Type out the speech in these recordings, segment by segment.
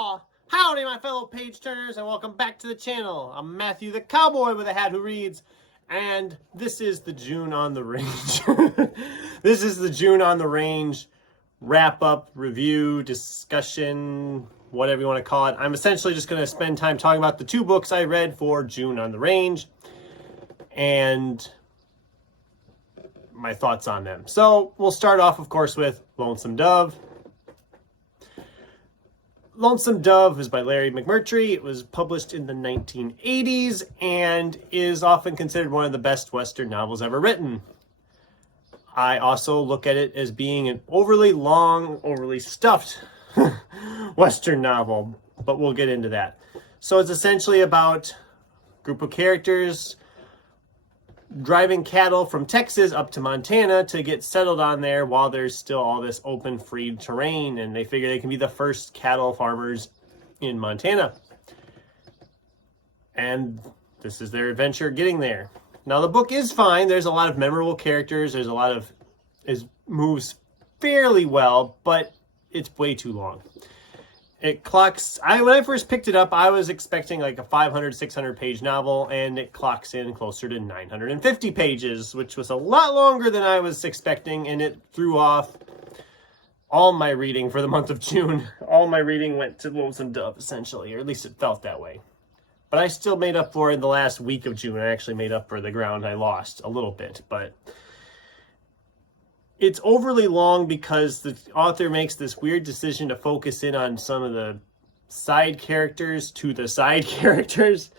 Yeehaw! Howdy, my fellow page turners, and welcome back to the channel. I'm Matthew the Cowboy with a hat who reads, and this is the June on the Range. This is the June on the Range wrap-up, review, discussion, whatever you want to call it. I'm essentially just going to spend time talking about the two books I read for June on the Range and my thoughts on them. So we'll start off, of course, with Lonesome Dove. Lonesome Dove is by Larry McMurtry. It was published in the 1980s and is often considered one of the best Western novels ever written. I also look at it as being an overly long, overly stuffed Western novel, but we'll get into that. So it's essentially about a group of characters driving cattle from Texas up to Montana to get settled on there while there's still all this open, free terrain, and they figure they can be the first cattle farmers in Montana. And this is their adventure getting there. Now, the book is fine. There's a lot of memorable characters. There's a lot of... it moves fairly well, but it's way too long. It clocks... when I first picked it up, I was expecting like a 500, 600 page novel, and it clocks in closer to 950 pages, which was a lot longer than I was expecting, and it threw off all my reading for the month of June. All my reading went to Lonesome Dove, essentially, or at least it felt that way. But I still made up for it in the last week of June. I actually made up for the ground I lost a little bit, but... it's overly long because the author makes this weird decision to focus in on some of the side characters to the side characters.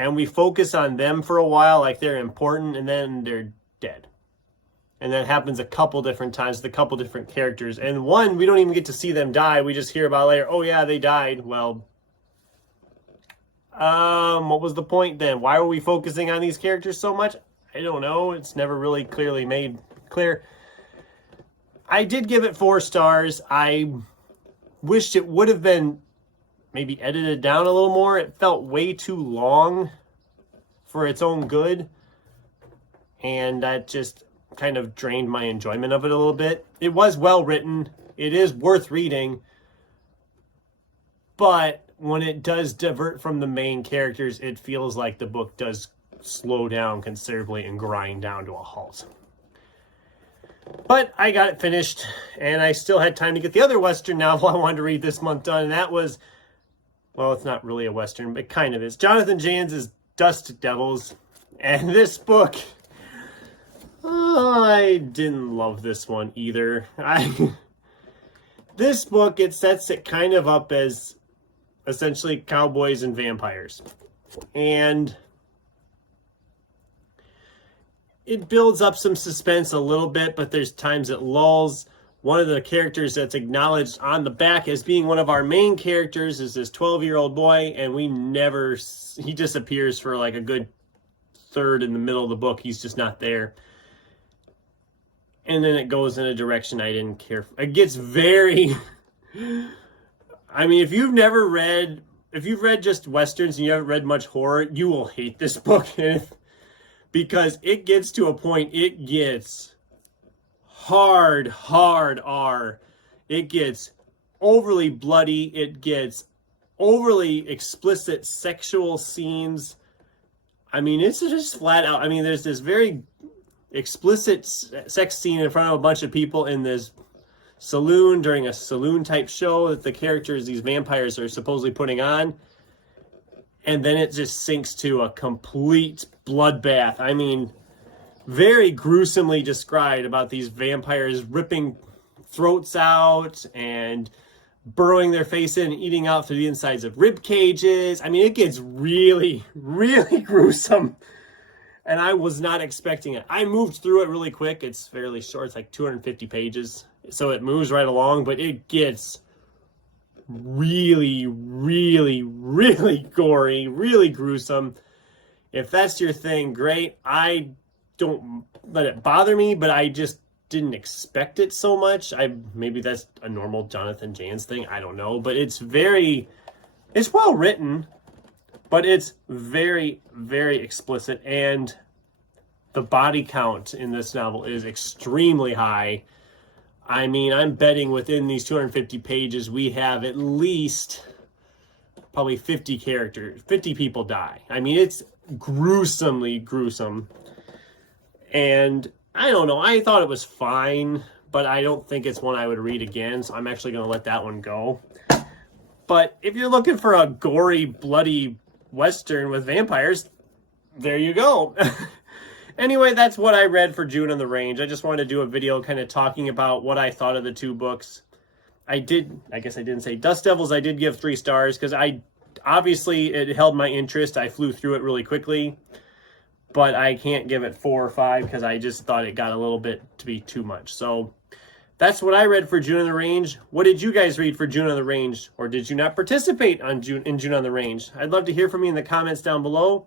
And we focus on them for a while like they're important, and then they're dead. And that happens a couple different times with a couple different characters. And one, we don't even get to see them die. We just hear about later, oh yeah, they died. Well, what was the point then? Why were we focusing on these characters so much? I don't know. It's never really clearly made clear. I did give it 4 stars. I wished it would have been maybe edited down a little more. It felt way too long for its own good. And that just kind of drained my enjoyment of it a little bit. It was well written. It is worth reading. But when it does divert from the main characters, it feels like the book does slow down considerably and grind down to a halt. But I got it finished, and I still had time to get the other Western novel I wanted to read this month done, and that was, well, it's not really a Western, but it kind of is. Jonathan Janz's Dust Devils. And this book, I didn't love this one either. This book, it sets it kind of up as essentially cowboys and vampires. And it builds up some suspense a little bit, but there's times it lulls. One of the characters that's acknowledged on the back as being one of our main characters is this 12-year-old boy, and he disappears for like a good third in the middle of the book. He's just not there. And then it goes in a direction I didn't care for. It gets very... I mean, if you've read just Westerns and you haven't read much horror, you will hate this book. Because it gets to a point, it gets hard R. It gets overly bloody. It gets overly explicit sexual scenes. I mean, it's just flat out. I mean, there's this very explicit sex scene in front of a bunch of people in this saloon during a saloon type show that the characters, these vampires, are supposedly putting on. And then it just sinks to a complete bloodbath. I mean, very gruesomely described about these vampires ripping throats out and burrowing their face in and eating out through the insides of rib cages. I mean, it gets really, really gruesome. And I was not expecting it. I moved through it really quick. It's fairly short. It's like 250 pages. So it moves right along, but it gets really, really, really gory, really gruesome. If that's your thing, great. I don't let it bother me, but I just didn't expect it so much. Maybe that's a normal Jonathan Janz thing. I don't know, but it's well written, but it's very, very explicit, and the body count in this novel is extremely high. I mean, I'm betting within these 250 pages, we have at least probably 50 characters, 50 people die. I mean, it's gruesomely gruesome. And I don't know, I thought it was fine, but I don't think it's one I would read again, so I'm actually going to let that one go. But if you're looking for a gory, bloody Western with vampires, there you go. Anyway, that's what I read for June on the Range. I just wanted to do a video kind of talking about what I thought of the two books. I guess I didn't say Dust Devils, I did give 3 stars because obviously it held my interest. I flew through it really quickly, but I can't give it 4 or 5 because I just thought it got a little bit to be too much. So that's what I read for June on the Range. What did you guys read for June on the Range? Or did you not participate in June on the Range? I'd love to hear from you in the comments down below.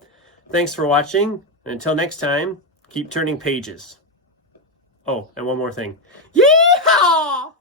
Thanks for watching. And until next time, keep turning pages. Oh, and one more thing. Yeehaw!